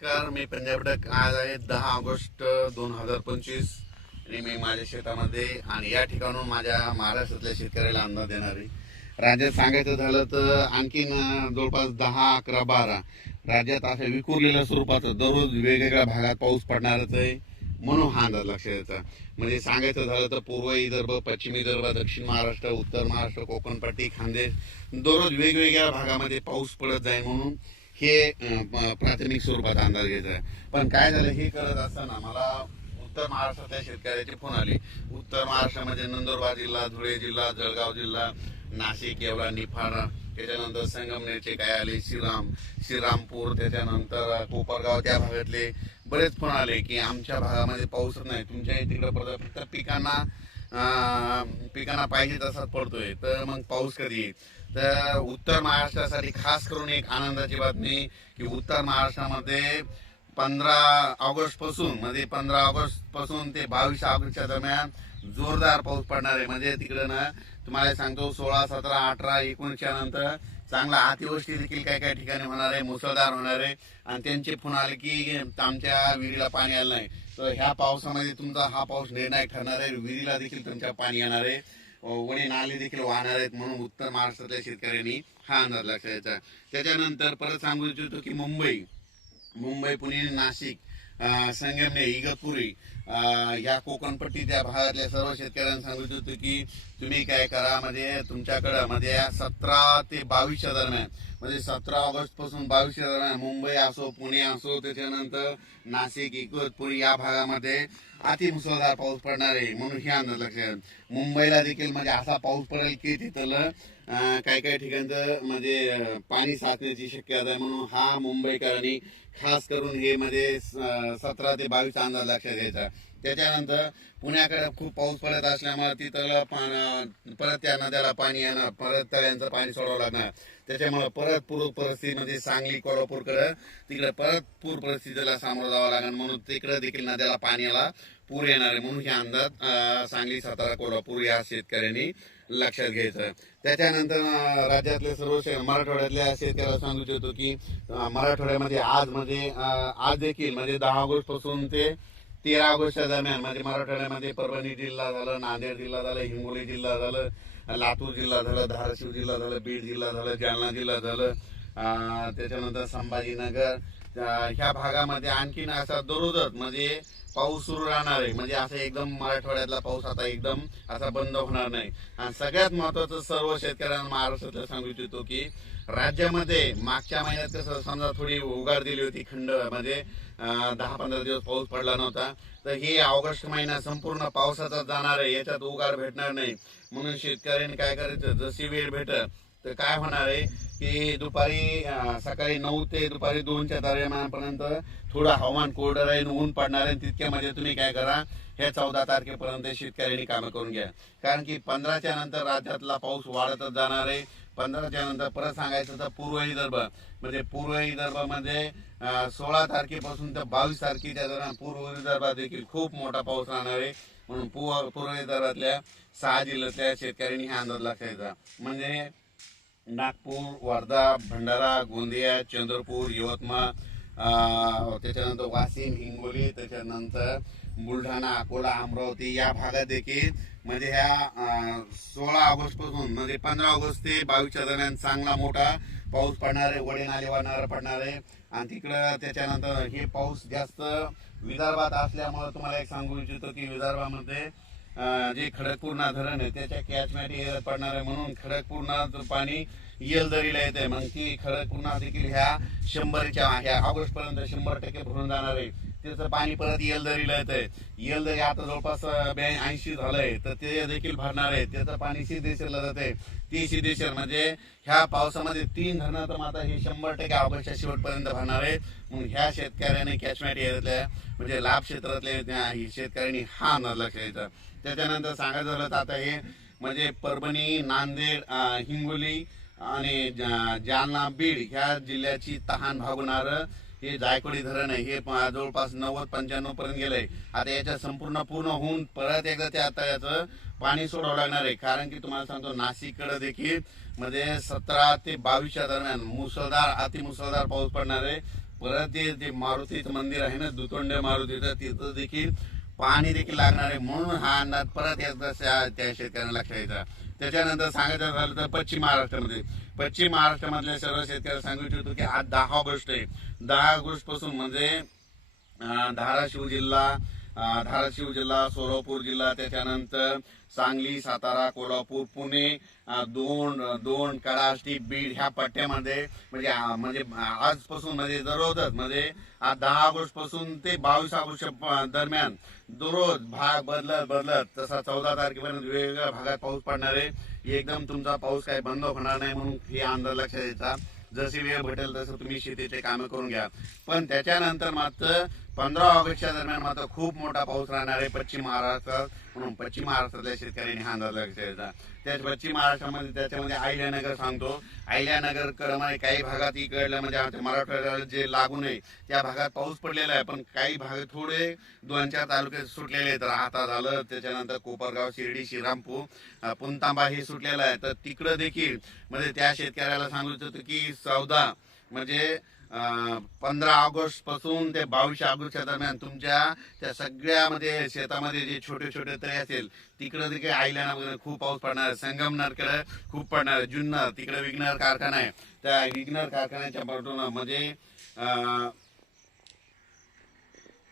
नमस्कार, मी पंजाब डक. आज आहे 10 ऑगस्ट 2025 आणि मी माझ्या शेतामध्ये आणि या ठिकाणून माझ्या महाराष्ट्रातल्या शेतकऱ्याला अंदाज देणार आहे. राज्यात सांगायचं झालं तर आणखीन जवळपास 10, 11, 12 राज्यात असं विखुरलेल्या स्वरूपाचं दररोज वेगवेगळ्या भागात पाऊस पडणारच आहे. म्हणून हा अंदाज लक्षात यायचा. म्हणजे सांगायचं झालं तर पूर्व विदर्भ, पश्चिम विदर्भ, दक्षिण महाराष्ट्र, उत्तर महाराष्ट्र, कोकणपट्टी, खानदेश दररोज वेगवेगळ्या भागामध्ये पाऊस पडत जाईल म्हणून हे प्राथमिक स्वरूपात अंदाज घ्यायचा आहे. पण काय झालं, हे करत असताना मला उत्तर महाराष्ट्रातल्या शेतकऱ्याचे फोन आले. उत्तर महाराष्ट्रामध्ये नंदुरबार जिल्हा, धुळे जिल्हा, जळगाव जिल्हा, नाशिक, येवला, निफाड, त्याच्यानंतर संगमनेरचे काय आले, श्रीरामपूर, त्याच्यानंतर कोपरगाव, त्या भागातले बरेच फोन आले की आमच्या भागामध्ये पाऊसच नाही, तुमच्या तिकडे फक्त पिकांना पाहिजे तसाच पडतोय, तर मग पाऊस कधी येईल. तर उत्तर महाराष्ट्रासाठी खास करून एक आनंदाची बातमी की उत्तर महाराष्ट्रामध्ये 15 ऑगस्ट पासून म्हणजे 15 ऑगस्ट पासून ते 22 ऑगस्टच्या दरम्यान जोरदार पाऊस पडणार आहे. म्हणजे तिकडं ना तुम्हाला सांगतो 16, 17, 18, 19च्या नंतर चांगला अतिवृष्टी देखील काही काही ठिकाणी होणार आहे, मुसळधार होणार आहे. आणि त्यांचे फोन आले की आमच्या विहिरीला पाणी आलं नाही, तर ह्या पावसामध्ये तुमचा हा पाऊस निर्णायक ठरणार आहे. विहिरीला देखील तुमच्या पाणी येणार आहे, वडे नाले देखील वाहणार आहेत. म्हणून उत्तर महाराष्ट्रातल्या शेतकऱ्यांनी हा अंदाज लक्षात घ्यायचा. त्याच्यानंतर परत सांगू इच्छितो की मुंबई, पुणे, नाशिक, संगमनेर, इगतपुरी या कोकणपट्टीच्या भागातल्या सर्व शेतकऱ्यांना सांगू इच्छितो की तुम्ही काय करा, म्हणजे तुमच्याकडं म्हणजे 17 ते 22च्या दरम्यान म्हणजे 17 ऑगस्ट पासून 22च्या दरम्यान मुंबई असो, पुणे असो, त्याच्यानंतर नाशिक, इगतपुरी या भागामध्ये अति मुसळधार पाऊस पडणार आहे. म्हणून हे अंदाज लक्षात. मुंबईला देखील म्हणजे असा पाऊस पडेल की तिथलं काही काही ठिकाणचं म्हणजे पाणी साचण्याची शक्यता आहे. म्हणून हा मुंबईकरांनी खास करून हे म्हणजे 17 ते 22 अंदाज लक्षात घ्यायचा. त्याच्यानंतर पुण्याकडे खूप पाऊस पडत असल्यामुळे तिथलं परत त्या नद्याला पाणी येणार, परत तळ्यांचं पाणी सोडावं लागणार. त्याच्यामुळे परत पूर परिस्थिती म्हणजे सांगली, कोल्हापूरकडे तिकडे परत पूर परिस्थितीला सामोरं जावं लागणार. म्हणून तिकडे देखील नद्याला पाण्याला पूर येणार आहे. म्हणून हे अंदाज सांगली, सातारा, कोल्हापूर या शेतकऱ्यांनी लक्षात घ्यायचं. त्याच्यानंतर राज्यातले सर्व मराठवाड्यातल्या शेतकऱ्याला सांगू इच्छितो की मराठवाड्यामध्ये आज देखील म्हणजे 10 ऑगस्ट पासून ते 13 ऑगस्टच्या दरम्यान म्हणजे मराठवाड्यामध्ये परभणी जिल्हा झालं, नांदेड जिल्हा झालं, हिंगोली जिल्हा झालं, लातूर जिल्हा झालं, धाराशिव जिल्हा झालं, बीड जिल्हा झालं, जालना जिल्हा झालं, त्याच्यानंतर संभाजीनगर ह्या भागामध्ये आणखीन असा दररोजच म्हणजे पाऊस सुरू राहणार आहे. म्हणजे असं एकदम मराठवाड्यातला पाऊस आता एकदम असा बंद होणार नाही. आणि सगळ्यात महत्वाचं सर्व शेतकऱ्यांना महाराष्ट्रातल्या सांगू इच्छितो की राज्यामध्ये मागच्या महिन्यात कसं समजा थोडी उघाड दिली होती, खंड म्हणजे 10-15 दिवस पाऊस पडला नव्हता, तर हे ऑगस्ट महिना संपूर्ण पावसाचा जाणार आहे, याच्यात उघाड भेटणार नाही. म्हणून शेतकऱ्यांनी काय करायचं, जशी वेळ भेटत तर काय होणार आहे की सकाळी 9 ते दुपारी 2च्या दरम्यानपर्यंत थोडं हवामान कोरडं राहील, ऊन पडणार आहे. तितक्यामध्ये तुम्ही काय करा, हे 14 तारखेपर्यंत शेतकऱ्यांनी कामं करून घ्या. कारण की 15च्या नंतर राज्यातला पाऊस वाढतच जाणार आहे. 15च्या नंतर परत सांगायचं तर पूर्व विदर्भामध्ये 16 तारखेपासून तर 22 तारखेच्या दरम्यान पूर्व विदर्भात देखील खूप मोठा पाऊस राहणार आहे. म्हणून पूर्व विदर्भातल्या 6 जिल्ह्यातल्या शेतकऱ्यांनी हा अंदाज लक्षात. म्हणजे नागपूर, वर्धा, भंडारा, गोंदिया, चंद्रपूर, यवतमाळ, त्याच्यानंतर वाशिम, हिंगोली, त्याच्यानंतर बुलढाणा, अकोला, अमरावती या भागात देखील म्हणजे ह्या 16 ऑगस्ट पासून म्हणजे 15 ऑगस्ट ते 22च्या दरम्यान चांगला मोठा पाऊस पडणार आहे, वडे नाले वाहणार पडणार आहे. आणि तिकडं त्याच्यानंतर हे पाऊस जास्त विदर्भात असल्यामुळे तुम्हाला एक सांगू इच्छितो की विदर्भामध्ये जे खडकपूर्णा धरण आहे त्याच्या कॅचमेंट एरियात पडणार आहे. म्हणून खडकपूर्णा पाणी येलदरीला येते. मग ती खडकपूर्णा देखील ह्या ऑगस्ट पर्यंत 100% भरून जाणार आहे. त्याचं पाणी परत येलदरीला येतंय. येलदरी आता जवळपास 82 झालंय, तर ते देखील भरणार आहे. त्याचं पाणी सिद्धेश्वरला जाते. ती सिद्धेश्वर म्हणजे ह्या पावसामध्ये 3 धरणं तर मात्र हे 100% ऑगस्टच्या शेवटपर्यंत भरणार आहे. म्हणून ह्या शेतकऱ्यांनी कॅचमेंट एरियातल्या म्हणजे लाभ क्षेत्रातल्या शेतकऱ्यांनी हा अंदाज लक्षात घ्यायचा. त्याच्यानंतर सांगायचं झालं तर आता हे म्हणजे परभणी, नांदेड, हिंगोली आणि जालना, बीड ह्या जिल्ह्याची तहान भागवणारं हे जायकवाडी धरण आहे. हे जवळपास 90-95 पर्यंत गेलंय. आता याच्या पूर्ण होऊन परत एकदा त्या तळ्याचं पाणी सोडावं लागणार आहे. कारण की तुम्हाला सांगतो नाशिककडे देखील म्हणजे 17 ते 22च्या दरम्यान मुसळधार अतिमुसळधार पाऊस पडणार आहे. परत ते मारुतीचं मंदिर आहे ना, दुतोंड मारुतीचं, तिथं देखील पाणी देखील लागणार आहे. म्हणून हा अंदाज परत एकदा त्या शेतकऱ्यांना लक्षात यायचा. त्याच्यानंतर सांगायचं झालं तर पश्चिम महाराष्ट्रामधल्या सर्व शेतकऱ्यांना सांगू इच्छितो की आज 10 ऑगस्ट आहे. 10 ऑगस्ट पासून म्हणजे धाराशिव जिल्हा, सोलापूर जिल्हा, त्याच्यानंतर सांगली, सातारा, कोल्हापूर, पुणे, दोन कडाष्टी, बीड ह्या पट्ट्यामध्ये म्हणजे आजपासून म्हणजे दररोजच म्हणजे आज 10 ऑगस्ट पासून ते 22 ऑगस्ट दरम्यान दररोज भाग बदलत तसा 14 तारखेपर्यंत वेगवेगळ्या भागात पाऊस पडणार आहे. एकदम तुमचा पाऊस काही बंद होणार नाही म्हणून हे अंदाज लक्षात द्यायचा. जशी वेळ भेटेल तसं तुम्ही शेतीचे कामं करून घ्या. पण त्याच्यानंतर मात्र 15 ऑगस्टच्या दरम्यान मात्र खूप मोठा पाऊस राहणार आहे पश्चिम महाराष्ट्रात. म्हणून पश्चिम महाराष्ट्रातल्या शेतकऱ्यांनी हा अंदाज लक्षात द्यायचा. त्याच पश्चिम महाराष्ट्रामध्ये त्याच्यामध्ये अहिल्यानगर सांगतो. अहिल्यानगर क्रमाने काही भागात इकडल्या म्हणजे आमच्या मराठवाड्याला जे लागू नये त्या भागात पाऊस पडलेला आहे. पण काही भाग थोडे 2-4 तालुके सुटलेले आहेत. राहता झालं, त्याच्यानंतर कोपरगाव, शिर्डी, श्रीरामपूर, पुणतांबा हे सुटलेलं आहे. तर तिकडं देखील म्हणजे त्या शेतकऱ्याला सांगू इच्छितो की 14 म्हणजे 15 ऑगस्ट पासून ते 22 ऑगस्टच्या दरम्यान तुमच्या त्या सगळ्यामध्ये शेतामध्ये जे छोटे छोटे तळे असेल तिकडे देखील अहिल्यानगर खूप पाऊस पडणार आहे. संगमनेरकडे खूप पडणार आहे. जुन्नर तिकडे विघ्नर कारखाना आहे. त्या विघ्नर कारखान्याच्या बाजूला म्हणजे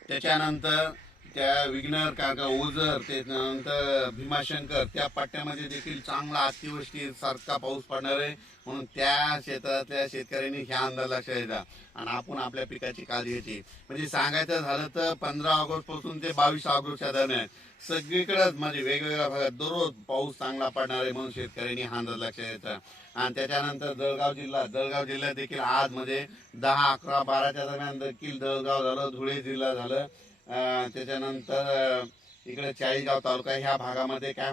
त्याच्यानंतर त्या विघ्नर कारखाना, ओझर, त्याच्यानंतर भीमाशंकर त्या पट्ट्यामध्ये देखील चांगला अतिवृष्टी सारखा पाऊस पडणार आहे. म्हणून त्या क्षेत्रातल्या शेतकऱ्यांनी ह्या अंदाज लक्षात द्यायचा आणि आपण आपल्या पिकाची काळजी घ्यायची. म्हणजे सांगायचं झालं तर 15 ऑगस्ट पासून ते 22 ऑगस्टच्या दरम्यान सगळीकडेच म्हणजे वेगवेगळ्या भागात दररोज पाऊस चांगला पडणार आहे. म्हणून शेतकऱ्यांनी हा अंदाज लक्षात द्यायचा. आणि त्याच्यानंतर जळगाव जिल्ह्यात देखील आज म्हणजे 10, 11, 12च्या दरम्यान देखील जळगाव झालं, धुळे जिल्हा झालं, त्याच्यानंतर इकडे चाळीसगाव तालुका ह्या भागामध्ये काय